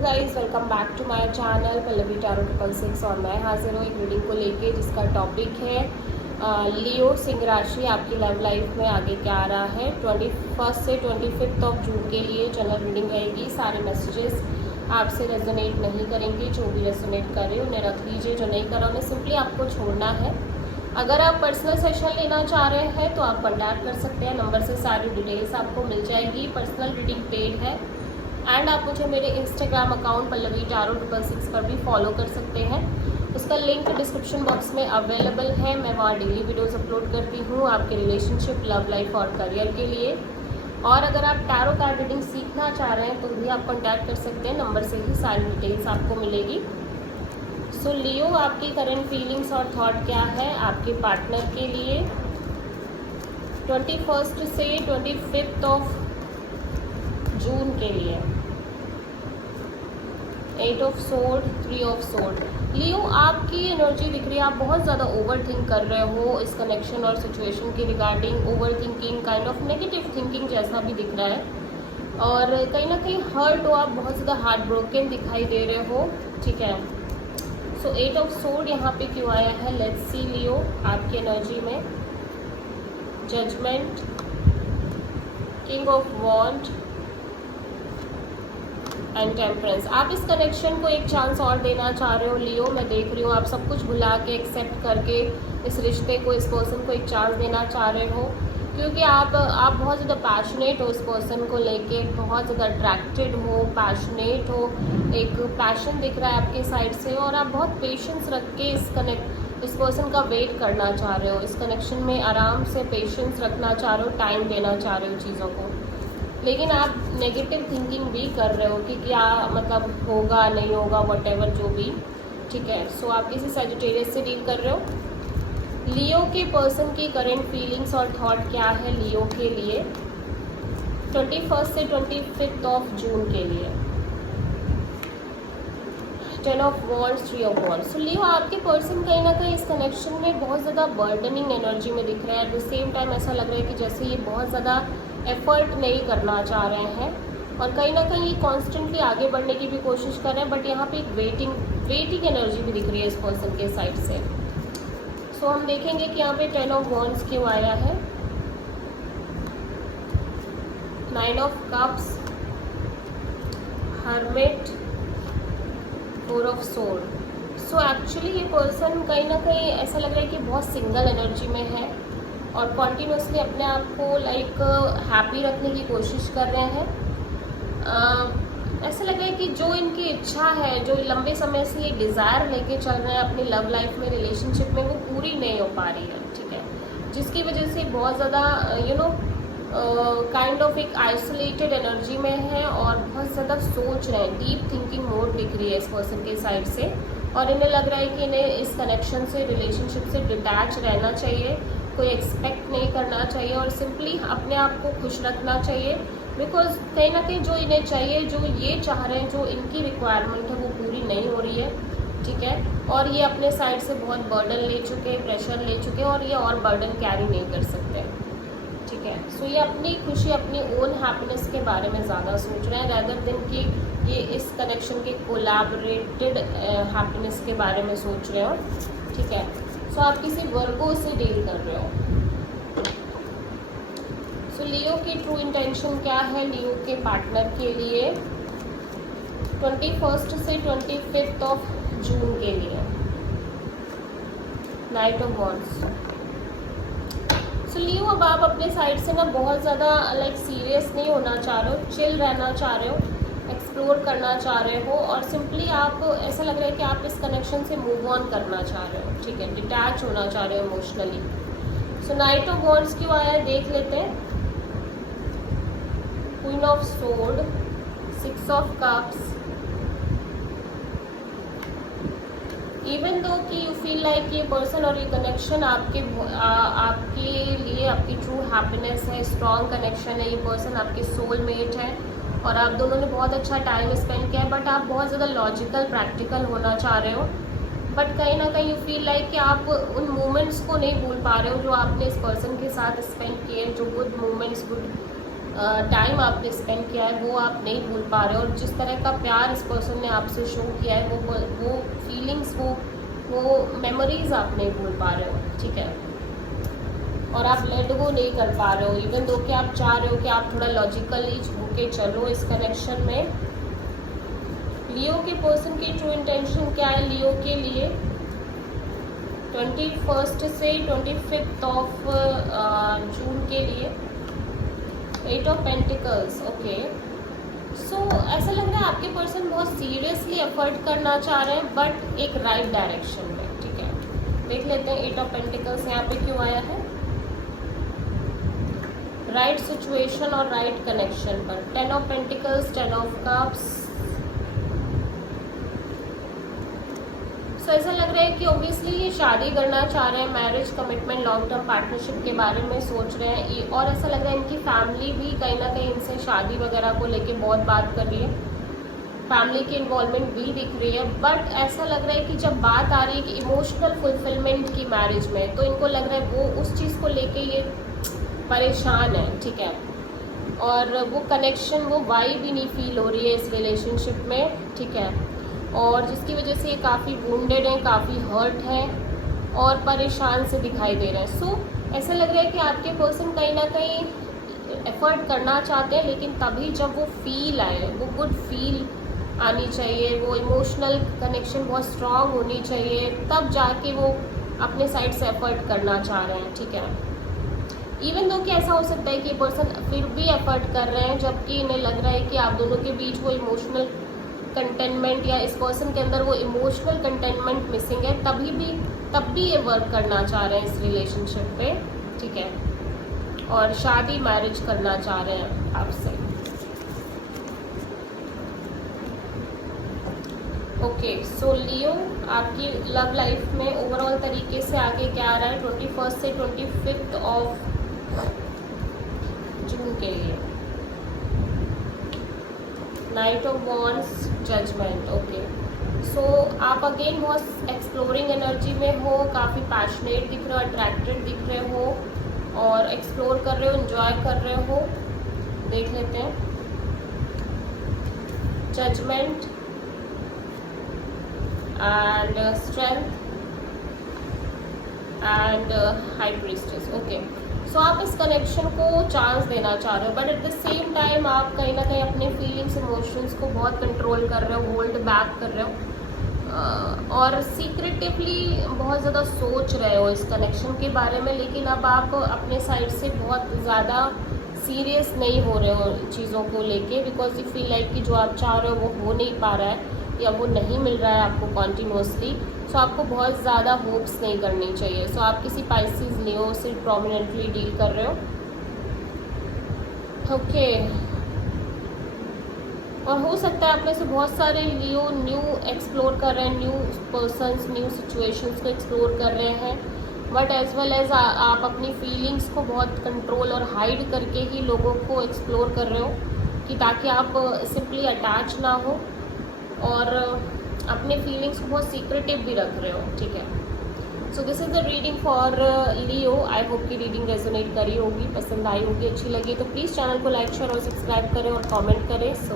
Guys welcome back to my channel Pallavi tarot 666 और मैं हाजिर हूँ एक रीडिंग को लेके जिसका टॉपिक है लियो सिंह राशि आपकी लव लाइफ में आगे क्या आ रहा है 21 से 25 ऑफ जून के लिए जनरल रीडिंग रहेगी। सारे मैसेजेस आपसे रेजोनेट नहीं करेंगे, जो भी रेजोनेट करे उन्हें रख लीजिए, जो नहीं करा उन्हें सिंपली आपको छोड़ना है। अगर आप पर्सनल सेशन लेना चाह रहे हैं तो आप कॉन्टैक्ट कर सकते हैं, नंबर से सारी डिटेल्स आपको मिल जाएगी। पर्सनल रीडिंग पेड है एंड आप मुझे मेरे इंस्टाग्राम अकाउंट पल्लवी टैरो 666 पर भी फॉलो कर सकते हैं। उसका लिंक डिस्क्रिप्शन बॉक्स में अवेलेबल है। मैं वहाँ डेली वीडियोस अपलोड करती हूँ आपके रिलेशनशिप, लव लाइफ और करियर के लिए। और अगर आप टैरो कार्ड रीडिंग सीखना चाह रहे हैं तो भी आप कॉन्टैक्ट कर सकते हैं, नंबर से ही सारी डिटेल्स आपको मिलेगी। सो लियो, आपकी करंट फीलिंग्स और थॉट क्या है आपके पार्टनर के लिए 21 से 25 ऑफ जून के लिए। 8 ऑफ सोर्ड, 3 ऑफ सोर्ड। लियो, आपकी एनर्जी दिख रही है, आप बहुत ज़्यादा ओवर थिंक कर रहे हो इस कनेक्शन और सिचुएशन के regarding. Over thinking, kind of negative thinking जैसा भी दिख रहा है और कहीं ना कहीं हर्ट हो, आप बहुत ज़्यादा हार्ट ब्रोकन दिखाई दे रहे हो। ठीक है, सो 8 ऑफ सोर्ड यहाँ पे क्यों आया है, लेट्स सी लियो आपकी एनर्जी में। Judgement, king of wand and temperance. आप इस कनेक्शन को एक चांस और देना चाह रहे हो लियो। मैं देख रही हूँ आप सब कुछ भुला के, एक्सेप्ट करके इस रिश्ते को, इस पर्सन को एक चांस देना चाह रहे हो, क्योंकि आप बहुत ज़्यादा पैशनेट हो इस पर्सन को लेके, बहुत ज़्यादा अट्रैक्टेड हो, पैशनेट हो, एक पैशन दिख रहा है आपके साइड से और आप बहुत पेशेंस रख के इस पर्सन का वेट करना चाह रहे हो। इस कनेक्शन में आराम से पेशेंस रखना चाह रहे हो, टाइम देना चाह रहे हो चीज़ों को, लेकिन आप नेगेटिव थिंकिंग भी कर रहे हो कि क्या मतलब होगा नहीं होगा, वटेवर जो भी। ठीक है, सो आप किसी सजिटेरियस से डील कर रहे हो। लियो के पर्सन की करंट फीलिंग्स और थॉट क्या है लियो के लिए 21 से 25 ऑफ जून के लिए। 10 of wands, 3 of wands. So लियो, आपके पर्सन कहीं ना कहीं इस कनेक्शन में बहुत ज़्यादा बर्डनिंग एनर्जी में दिख रहा है। एट द सेम टाइम ऐसा लग रहा है कि जैसे ये बहुत ज़्यादा एफर्ट नहीं करना चाह रहे हैं और कहीं ना कहीं कॉन्स्टेंटली आगे बढ़ने की भी कोशिश कर रहे हैं, बट यहाँ पे एक वेटिंग एनर्जी भी दिख रही है इस पर्सन के साइड से। सो हम देखेंगे कि यहाँ पे 10 ऑफ वॉन्ड्स क्यों आया है। 9 of cups, hermit, 4 of sword. So actually ये पर्सन कहीं ना कहीं ऐसा लग रहा है कि बहुत सिंगल एनर्जी में है और कॉन्टीन्यूसली अपने आप को लाइक हैप्पी रखने की कोशिश कर रहे हैं। ऐसा लग रहा है कि जो इनकी इच्छा है, जो लंबे समय से ये डिज़ायर लेके चल रहे हैं अपनी लव लाइफ में, रिलेशनशिप में, वो पूरी नहीं हो पा रही है। ठीक है, जिसकी वजह से बहुत ज़्यादा काइंड ऑफ एक आइसोलेटेड एनर्जी में है और बहुत ज़्यादा सोच रहे हैं, डीप थिंकिंग मोड दिख रही है इस पर्सन के साइड से और इन्हें लग रहा है कि इन्हें इस कनेक्शन से, रिलेशनशिप से डिटैच रहना चाहिए, कोई एक्सपेक्ट नहीं करना चाहिए और सिंपली अपने आप को खुश रखना चाहिए। बिकॉज कहीं ना कहीं जो इन्हें चाहिए, जो ये चाह रहे हैं, जो इनकी रिक्वायरमेंट है वो पूरी नहीं हो रही है। ठीक है, और ये अपने साइड से बहुत बर्डन ले चुके हैं, प्रेशर ले चुके हैं और ये और बर्डन कैरी नहीं कर सकते। ठीक है, सो ये अपनी खुशी, अपनी ओन हैप्पीनेस के बारे में ज़्यादा सोच रहे हैं रैदर देन कि ये इस कनेक्शन के कोलैबोरेटेड हैप्पीनेस के बारे में सोच रहे हो। ठीक है, सो आप किसी वर्गो से डील कर रहे हो। सो लियो की ट्रू इंटेंशन क्या है लियो के पार्टनर के लिए 21 से 25 ऑफ जून के लिए। Knight of wands. So Leo, अब आप अपने साइड से ना बहुत ज़्यादा लाइक सीरियस नहीं होना चाह रहे हो, चिल रहना चाह रहे हो, एक्सप्लोर करना चाह रहे हो और सिंपली आप ऐसा लग रहा है कि आप इस कनेक्शन से मूव ऑन करना चाह रहे हो। ठीक है, डिटैच होना चाह रहे हो emotionally. So night of wands क्यों आया है देख लेते हैं। Queen of sword, 6 of cups. Even though कि यू फील लाइक ये पर्सन और ये कनेक्शन आपके लिए आपकी ट्रू हैप्पीनेस है, स्ट्रॉन्ग कनेक्शन है, ये पर्सन आपके सोलमेट है और आप दोनों ने बहुत अच्छा टाइम स्पेंड किया है, बट आप बहुत ज़्यादा लॉजिकल, प्रैक्टिकल होना चाह रहे हो। बट कहीं ना कहीं यू फील लाइक कि आप उन मोमेंट्स को नहीं भूल पा रहे हो जो आपने इस पर्सन के साथ स्पेंड किए, जो गुड मोमेंट्स, गुड टाइम आपने स्पेंड किया है वो आप नहीं भूल पा रहे हो, और जिस तरह का प्यार इस पर्सन ने आपसे शो किया है वो फीलिंग्स, वो मेमोरीज आप नहीं भूल पा रहे हो, ठीक है। और आप लेट गो नहीं कर पा रहे हो, इवन दो कि आप चाह रहे हो कि आप थोड़ा लॉजिकली झुके चलो इस कनेक्शन में। लियो के पर्सन की ट्रू इंटेंशन क्या है लियो के लिए 21 से 25 ऑफ जून के लिए? 8 ऑफ पेंटिकल्स, ओके। सो ऐसा लग रहा है आपके पर्सन बहुत सीरियसली एफर्ट करना चाह रहे हैं, बट एक राइट डायरेक्शन में, ठीक है। देख लेते हैं 8 ऑफ पेंटिकल्स यहाँ पे क्यों आया है। राइट सिचुएशन और राइट कनेक्शन पर 10 ऑफ पेंटिकल्स, 10 ऑफ कप्स। तो ऐसा लग रहा है कि ऑब्वियसली ये शादी करना चाह रहे हैं, marriage, commitment, long term partnership के बारे में सोच रहे हैं, और ऐसा लग रहा है इनकी फैमिली भी कहीं ना कहीं इनसे शादी वगैरह को लेके बहुत बात कर रही है, फैमिली की इन्वॉल्वमेंट भी दिख रही है। बट ऐसा लग रहा है कि जब बात आ रही है कि इमोशनल फुलफिलमेंट की मैरिज में, तो इनको लग रहा है वो उस चीज़ को लेके ये परेशान है, ठीक है। और वो कनेक्शन, वो वाइब भी नहीं फील हो रही है इस रिलेशनशिप में, ठीक है। और जिसकी वजह से ये काफ़ी वुंडेड हैं, काफ़ी हर्ट हैं और परेशान से दिखाई दे रहे हैं। सो ऐसा लग रहा है कि आपके पर्सन कहीं ना कहीं एफर्ट करना चाहते हैं, लेकिन तभी जब वो फील आए, वो गुड फील आनी चाहिए, वो इमोशनल कनेक्शन बहुत स्ट्रांग होनी चाहिए, तब जाके वो अपने साइड से एफर्ट करना चाह रहे हैं, ठीक है। इवन दो कि ऐसा हो सकता है कि पर्सन फिर भी एफर्ट कर रहे हैं, जबकि इन्हें लग रहा है कि आप दोनों के बीच वो इमोशनल कंटेनमेंट या इस पर्सन के अंदर वो इमोशनल कंटेनमेंट मिसिंग है, तब भी ये वर्क करना चाह रहे हैं इस रिलेशनशिप पे, ठीक है। और शादी, मैरिज करना चाह रहे हैं आपसे, ओके। सो लियो आपकी लव लाइफ में ओवरऑल तरीके से आगे क्या आ रहा है 21 से 25 ऑफ जून के लिए? Knight of wands, judgement, okay. So आप अगेन बहुत एक्सप्लोरिंग एनर्जी में हो, काफ़ी पैशनेट दिख रहे हो, अट्रैक्टेड दिख रहे हो और एक्सप्लोर कर रहे हो, एंजॉय कर रहे हो। देख लेते हैं judgement and strength and high priestess, okay. So आप इस कनेक्शन को चांस देना चाह रहे हो, but at the same time आप कहीं ना कहीं अपने फीलिंग्स, इमोशंस को बहुत कंट्रोल कर रहे हो, होल्ड बैक कर रहे हो, और सीक्रेटिवली बहुत ज़्यादा सोच रहे हो इस कनेक्शन के बारे में। लेकिन अब आप अपने साइड से बहुत ज़्यादा सीरियस नहीं हो रहे हो चीज़ों को लेके, बिकॉज यू फील लाइक कि जो आप चाह रहे हो वो हो नहीं पा रहा है या वो नहीं मिल रहा है आपको कॉन्टीन्यूसली। सो आपको बहुत ज़्यादा होप्स नहीं करनी चाहिए। सो आप किसी पाइसिस लियो से प्रोमिनेंटली डील कर रहे हो, ओके। और हो सकता है आप में से बहुत सारे लियो न्यू एक्सप्लोर कर रहे हैं, न्यू पर्सन्स, न्यू सिचुएशंस को एक्सप्लोर कर रहे हैं, बट एज वेल एज आप अपनी फीलिंग्स को बहुत कंट्रोल और हाइड करके ही लोगों को एक्सप्लोर कर रहे हो, कि ताकि आप सिंपली अटैच ना हो और अपने फीलिंग्स को बहुत सीक्रेटिव भी रख रहे हो, ठीक है। So this is the reading for Leo. I hope की रीडिंग रेजोनेट करी होगी, पसंद आई होगी, अच्छी लगी तो प्लीज़ चैनल को लाइक, शेयर और सब्सक्राइब करें और कमेंट करें। सो